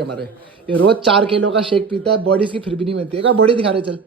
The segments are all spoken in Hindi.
हमारे ये रोज 4 किलो का शेक पीता है, बॉडी इसकी फिर भी नहीं बनती है। बॉडी दिखा रहे चल।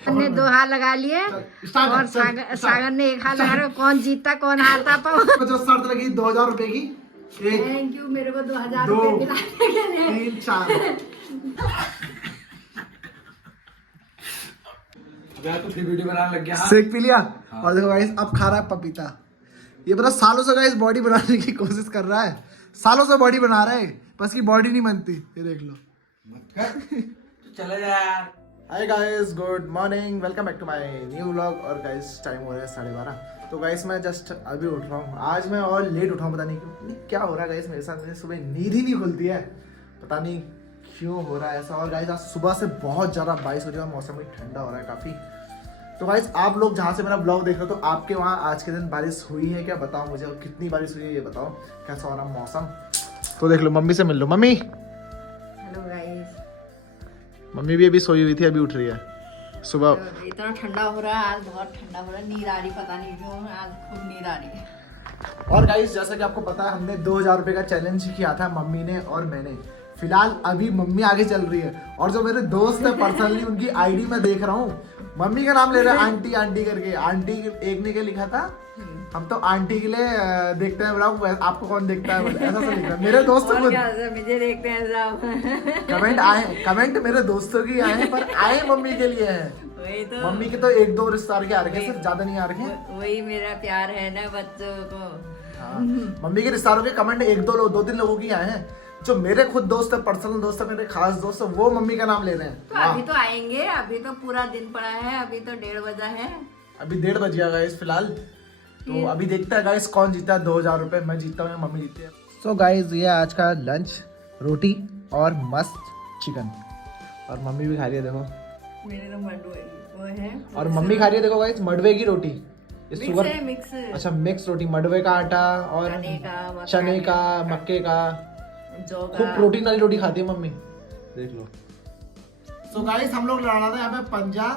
हमने 2 हाथ लगा लिए और सागर ने 1 हाथ लगा रहे। कौन जीतता कौन हारता पाओ। जो शर्त लगी 2000 रुपए की। थैंक यू, मेरे को 2000 रुपए दिलाने के लिए। 3 4 तो फिर वीडियो बनाने लग गया। शेक पी लिया और देखो गाइस अब खा रहा है पपीता। ये पता सालों से गाइस बॉडी बनाने की कोशिश कर रहा है, सालों से बॉडी बना रहा है, बस की बॉडी नहीं बनती। ये देख लो। तो चला जा यार। Hi guys, good morning, welcome back to my new vlog. और गाइस टाइम हो रहा है 12:30। तो गाइस मैं जस्ट अभी उठ रहा हूँ। आज मैं और लेट उठा हूँ, पता नहीं क्यों, क्या हो रहा है गाइस मेरे साथ। मेरी सुबह नींद ही नहीं खुलती है, पता नहीं क्यों हो रहा है ऐसा। और गाइस आज सुबह से बहुत ज़्यादा बारिश हो रही है, मौसम भी ठंडा हो रहा है काफ़ी। तो गाइस आप लोग जहाँ से मेरा ब्लॉग देख रहे हो, तो आपके वहाँ आज के दिन बारिश हुई है क्या, बताओ मुझे। और कितनी बारिश हुई है ये बताओ, कैसा हो रहा मौसम। तो देख लो, मम्मी से मिल लो। Mummy, hello guys. मम्मी भी अभी सोई हुई थी, अभी उठ रही है सुबह। इतना ठंडा हो रहा है आज, बहुत ठंडा हो रहा है। नींद आ रही, पता नहीं क्यों आज खूब नींद आ रही है। और गाइस जैसा कि आपको पता है, हमने 2000 रुपए का चैलेंज किया था मम्मी ने और मैंने। फिलहाल अभी मम्मी आगे चल रही है, और जो मेरे दोस्त है पर्सनली उनकी आईडी में देख रहा हूँ, मम्मी का नाम ले रहे हैं आंटी आंटी करके। आंटी एक ने क्या लिखा था, हम तो आंटी के लिए देखते हैं ब्लॉग, आपको कौन देखता है, ऐसा सा लिखा। मेरे दोस्त मुझे देखते हैं सब। कमेंट मेरे दोस्तों की आए, पर आए मम्मी के लिए हैं। वही तो, मम्मी के तो 1-2 रिश्तेदार के आ रखे, सिर्फ ज्यादा नहीं आ रखे। वही मेरा प्यार है ना बच्चों को। हाँ, मम्मी के रिश्तेदारों के कमेंट 2-3 लोगों की आए हैं। जो मेरे खुद दोस्त है, पर्सनल दोस्त है, मेरे खास दोस्त है, वो मम्मी का नाम ले रहे हैं। तो अभी तो आएंगे, अभी तो पूरा दिन पड़ा है, अभी तो 1:30 बजा है। अभी 1:30 बज गया गाइस फिलहाल। तो अभी देखते हैं गाइस कौन जीता है। 2000 रुपए मैं जीतता हूँ या मम्मी जीती है। सो गाइस ये आज का लंच, रोटी और मस्त चिकन। और मम्मी भी खा रही है, देखो। मेरे तो मंडुए वो है। और मम्मी खा रही है, देखो गाइस, मडवे की रोटी। मिक्स। अच्छा, मिक्स रोटी, मडवे का आटा और चने का, मक्के का, खूब प्रोटीन वाली रोटी खाती है मम्मी, देख लो। So guys, हम लोग लड़ा था यहाँ पे पंजा,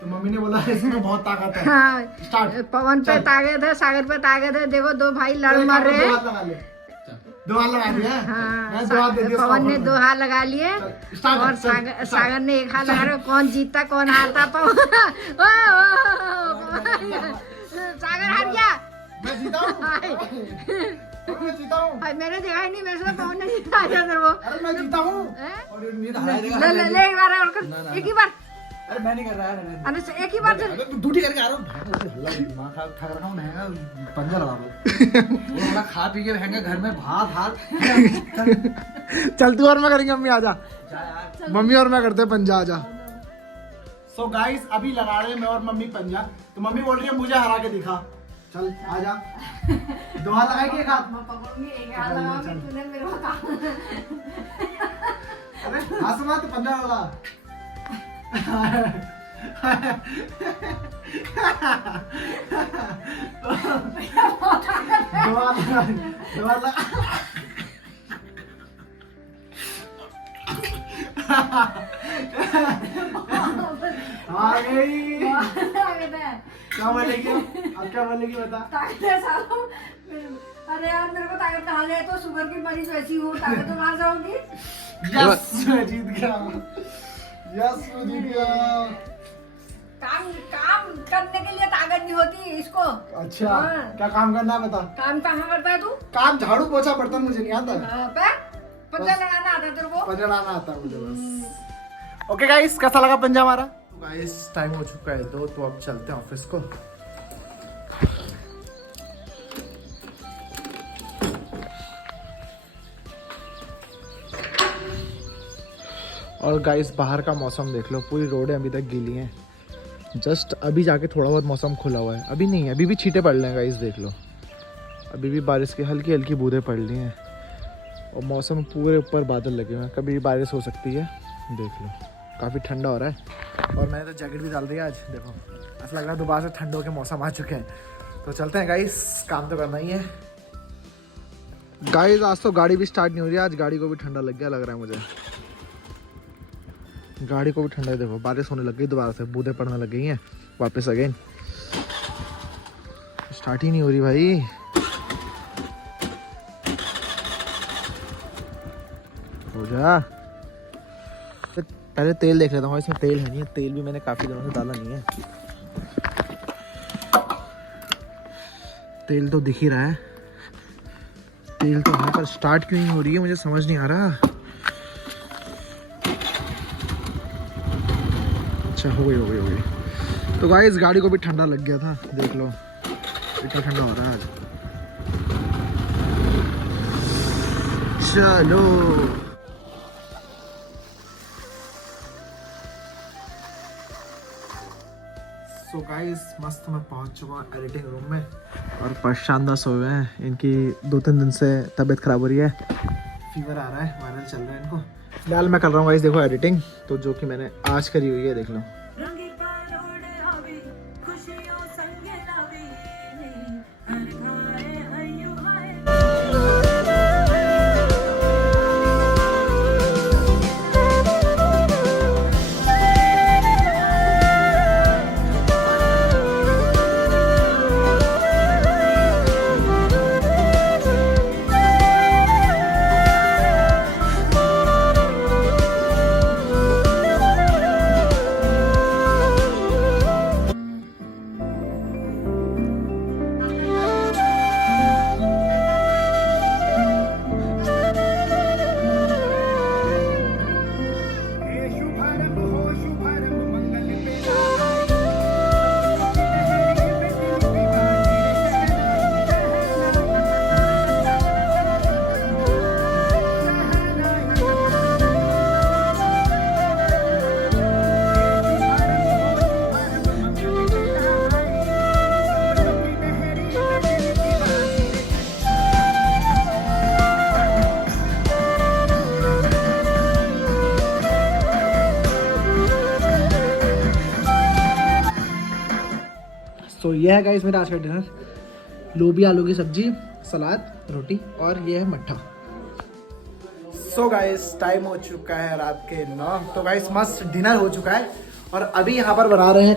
तो मम्मी ने बोला इसमें बहुत ताकत है। हाँ, स्टार्ट। पवन पे ताकत है, सागर पे ताकत है। देखो 2 भाई लड़ मर रहे हैं। 2 हाथ लगा दिया। हाँ, 2 हाथ दे दिया। पवन ने 2 हाथ लगा लिए और सागर ने 1 हाथ लगा रहे। कौन जीतता कौन हारता पाओ। सागर हार गया। मैं जीता हूँ। मैं जीता हूँ। मैंने देखा ही नहीं, मेरे से पवन ने जीता है तेरे वो। अरे मैं जीता हूँ। और ये नींद हरा देगा। ले एक बार और कर, एक ही बार। अरे मैं नहीं कर रहा है। अरे एक ही बार चल। तू ड्यूटी करके आ रहा हूँ। दिमाग खा रखा हूँ, महंगा पंजा लगा दो। वो थोड़ा खा पी के महंगा घर में भात। चल तू और मैं करेंगे, मम्मी आजा। जा यार। मम्मी और मैं करते हैं पंजा, आजा। सो गाइस अभी लगा रहे हैं मैं और मम्मी पंजा। तो मम्मी बोल रही है मुझे हरा के दिखा। चल आजा। 2 हाथ लगाएगी, 1 हाथ। मैं पकड़ूंगी, एक हाथ लगाऊंगी, तूने मेरे को कहा। अरे हाथ से मत, पंजा लगा। दो हाथ लगा। आ गई। क्या बोलेगी अब, क्या बोलेगी बता। अरे यार मेरे को ताकत कहाँ से है, तो शुगर की मरीज वैसी हूँ, ताकत तो कहाँ से होगी। यस मैं जीत गया। यस मैं जीत गया। काम करने के लिए ताकत नहीं होती इसको। अच्छा हाँ। क्या काम करना है बता। काम कहाँ करता है तू। काम झाड़ू पोछा बर्तन मुझे नहीं आता। पंजा लगाना आता है तेरे को। पंजा लगाना आता है मुझे बस। ओके गाइस, कैसा लगा पंजा हमारा। तो गाइस टाइम हो चुका है 2, तो अब चलते हैं ऑफिस को। और गाइस बाहर का मौसम देख लो, पूरी रोडें अभी तक गीली हैं। जस्ट अभी जाके थोड़ा बहुत मौसम खुला हुआ है, अभी नहीं है, अभी भी छींटे पड़ रहे हैं गाइस, देख लो। अभी भी बारिश की हल्की हल्की बूंदें पड़ रही हैं, और मौसम पूरे ऊपर बादल लगे हुए हैं, कभी बारिश हो सकती है, देख लो। काफ़ी ठंडा हो रहा है, और मैंने तो जैकेट भी डाल दिया आज, देखो ऐसा लग रहा है दोबारा से ठंडों के मौसम आ चुके हैं। तो चलते हैं गाइस, काम तो करना ही है। गाइस आज तो गाड़ी भी स्टार्ट नहीं हो रही है, आज गाड़ी को भी ठंडा लग गया लग रहा है मुझे। गाड़ी को भी ठंडा है, देखो बारिश होने लग गई दोबारा से, बूंदें पड़ने लग गई हैं वापस अगेन। स्टार्ट ही नहीं हो रही भाई। हो जा। पहले तेल देख लेता हूँ, इसमें तेल है नहीं है। तेल भी मैंने काफ़ी दिनों से डाला नहीं है। तेल तो दिख ही रहा है, तेल तो है, पर स्टार्ट क्यों नहीं हो रही है मुझे समझ नहीं आ रहा। अच्छा हो गई। तो गाइस गाड़ी को भी ठंडा लग गया था, देख लो इतना ठंडा हो रहा है आज। चलो सो गाइस मस्त मैं पहुंच चुका हूँ एडिटिंग रूम में और प्रशांत दा सोए हैं। इनकी 2-3 दिन से तबीयत खराब हो रही है, फीवर आ रहा है, वायरल चल रहा है इनको। फिलहाल मैं कर रहा हूँ गाइस देखो एडिटिंग, तो जो कि मैंने आज करी हुई है, देख लो। तो ये है गाइस मेरा आज का डिनर, लोबिया आलू की सब्जी, सलाद, रोटी और ये है मट्ठा। सो गाइस टाइम हो चुका है रात के 9। तो गाइस मस्त डिनर हो चुका है और अभी यहाँ पर बना रहे हैं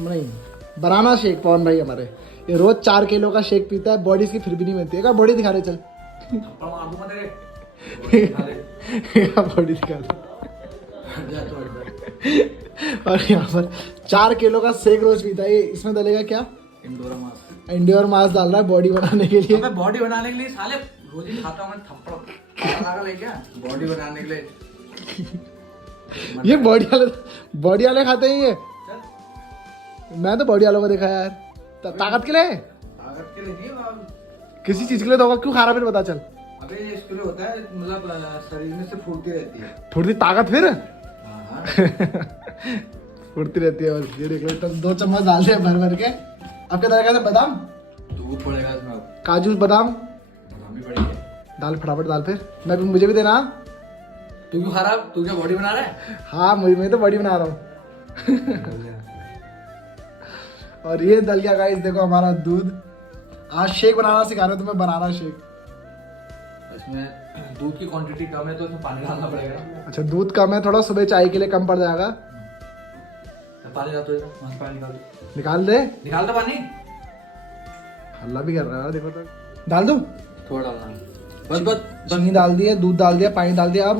नहीं बनाना शेक। पवन भाई हमारे ये रोज 4 किलो का शेक पीता है, बॉडी इसकी फिर भी नहीं बनती है। बॉडी दिखा रहे चल बॉडी दिखा रहे। और यहाँ पर 4 किलो का शेक रोज पीता है। इसमें डालेगा क्या? इंडोर मास डाल रहा है बॉडी बनाने के लिए। बॉडी बनाने के लिए साले रोज ही खाता हूं मैं थप्पड़ ले क्या बॉडी बनाने के लिए। ये बॉडी वाले खाते हैं ये। मैं तो बॉडी वालों को देखा यार। ताकत के लिए नहीं, किसी चीज के लिए तो होगा। क्यों खा रहा फिर बता चल। अबे इसके लिए होता है, मतलब शरीर में से फुर्ती रहती है। फुर्ती ताकत फिर फुर्ती रहती है। और ये देख लो 2 चम्मच डाल दिया भर भर के। अब क्या डालेगा? बादाम, दूध पड़ेगा इसमें, काजू, बादाम भी पड़ेगी। डाल फटाफट डाल फिर। मुझे भी देना। तू क्यों खा रहा है? तू क्या बॉडी बना रहा है? हाँ मैं तो बॉडी बना रहा हूँ। और ये डल गया गाइस, देखो हमारा दूध। आज शेक बनाना सिखा रहे हो तुम्हें, बनाना शेक। इसमें दूध की क्वांटिटी कम है तो इसमें पानी डालना पड़ेगा। अच्छा दूध कम है थोड़ा, सुबह चाय के लिए कम पड़ जाएगा। पानी डाल दो, पानी निकाल दे। निकाल दो पानी। हल्ला भी कर रहा है देखो। तो डाल दो, थोड़ा डालना बस। चीनी डाल दिया, दूध डाल दिया, पानी डाल दिया। अब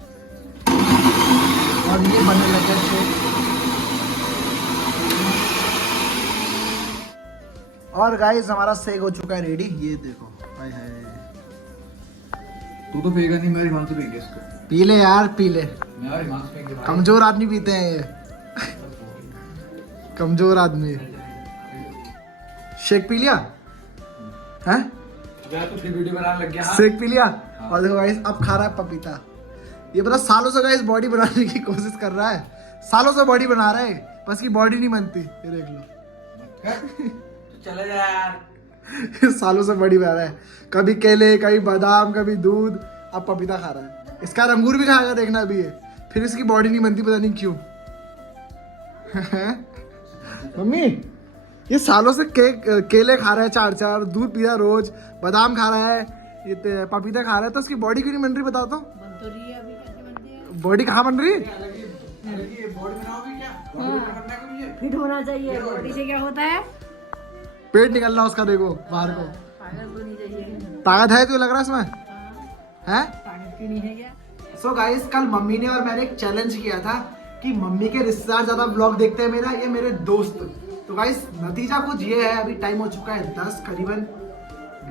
और ये बनने लग गया शेक। और गाइस हमारा शेक हो चुका है रेडी। ये देखो हाय हाय। तू तो पिएगा नहीं, मेरी मांग से पिएंगे इसको। पी ले यार, पी ले। मेरी मांग से पिएंगे। कमजोर आदमी पीते हैं ये। कमजोर आदमी। शेक पी लिया हैं? तो फिर वीडियो बनाने लग गया। शेक पी लिया। और देखो गाइस अब खा रहा है पपीता। ये पता सालों से गाइस बॉडी बनाने की कोशिश कर रहा है। सालों से बॉडी बना रहा है, बस की बॉडी नहीं बनती। ये देख लो। चले जा यार। सालों से बॉडी बना रहा है। कभी केले, कभी बादाम, कभी दूध, अब पपीता खा रहा है। इसका अंगूर भी खाएगा देखना अभी ये, फिर इसकी बॉडी नहीं बनती, पता नहीं क्यों। मम्मी ये सालों से केले खा रहा है 4-4, दूध पी रहा है रोज, बादाम खा रहा है, ये पपीता खा रहा है, तो उसकी बॉडी क्यों नहीं बन रही बता तो? बन तो रही है, अभी कैसे बनती है? बॉडी कहाँ बन रही? बॉडी बनाओगी क्या? फिट होना चाहिए। बॉडी से क्या होता है? पेट निकलना उसका, देखो बाहर को। ताकत होनी चाहिए। ताकत है तो लग रहा है इसमें है? ताकत की नहीं है क्या? सो गाइस कल मम्मी ने और मैंने एक चैलेंज किया था कि मम्मी के रिश्तेदार ज्यादा ब्लॉग देखते हैं मेरा या मेरे दोस्त। तो गाइस नतीजा कुछ ये है, अभी टाइम हो चुका है 10, करीबन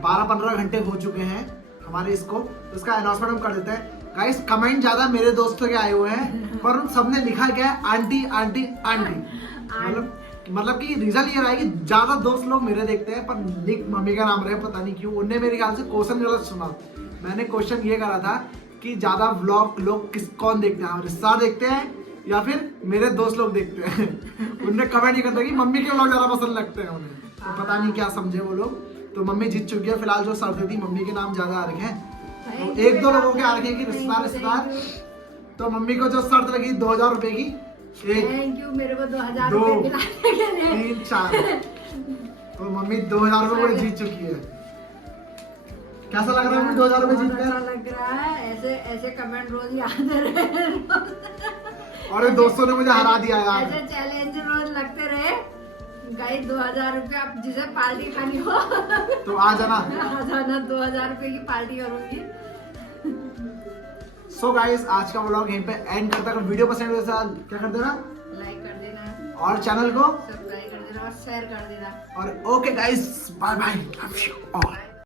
12-15 घंटे हो चुके हैं हमारे इसको। तो इसका अनाउंसमेंट हम कर देते हैं। गाइस कमेंट ज्यादा मेरे दोस्तों के आए हुए हैं, पर उन सबने लिखा क्या है, आंटी आंटी आंटी। मतलब कि रीजन ये रहा है कि ज्यादा दोस्त लोग मेरे देखते हैं, पर निक मम्मी का नाम रहे, पता नहीं क्यों। उनने मेरे ख्याल से क्वेश्चन गलत सुना। मैंने क्वेश्चन ये करा था कि ज्यादा व्लॉग लोग कौन देखते हैं, रिश्तेदार देखते हैं या फिर मेरे दोस्त लोग देखते हैं। उनने कमेंट ये करता कि मम्मी के व्लॉग ज्यादा पसंद लगते हैं उन्हें। तो पता नहीं क्या समझे वो लोग। तो मम्मी जीत चुकी है फिलहाल। जो शर्त थी मम्मी के नाम ज्यादा आ रखे हैं, तो 1-2 लोगों के आ रखे हैं कि रिश्तेदार। तो मम्मी को जो शर्त लगी 2000 रुपए की, 1 थैंक यू मेरे को 2000 2 रुपए दिलाने के लिए। 3 4 तो मम्मी 2000 रुपए पूरे जीत चुकी है। कैसा लग रहा है मम्मी 2000 रुपए जीत बहुत अच्छा कर? लग रहा है। ऐसे ऐसे कमेंट रोज ही आते रहे। और इन दोस्तों ने मुझे हरा दिया यार। ऐसे चैलेंज रोज लगते रहे। गाइस 2000 रुपए आप जिसे पार्टी खानी हो तो आ जाना। आ जाना, 2000 रुपए की पार्टी करूंगी। सो गाइस आज का व्लॉग यहीं पे एंड करता है। अगर वीडियो पसंद है तो क्या कर देना, लाइक कर देना और चैनल को सब्सक्राइब कर देना और शेयर कर देना। और okay guys bye bye, love you all.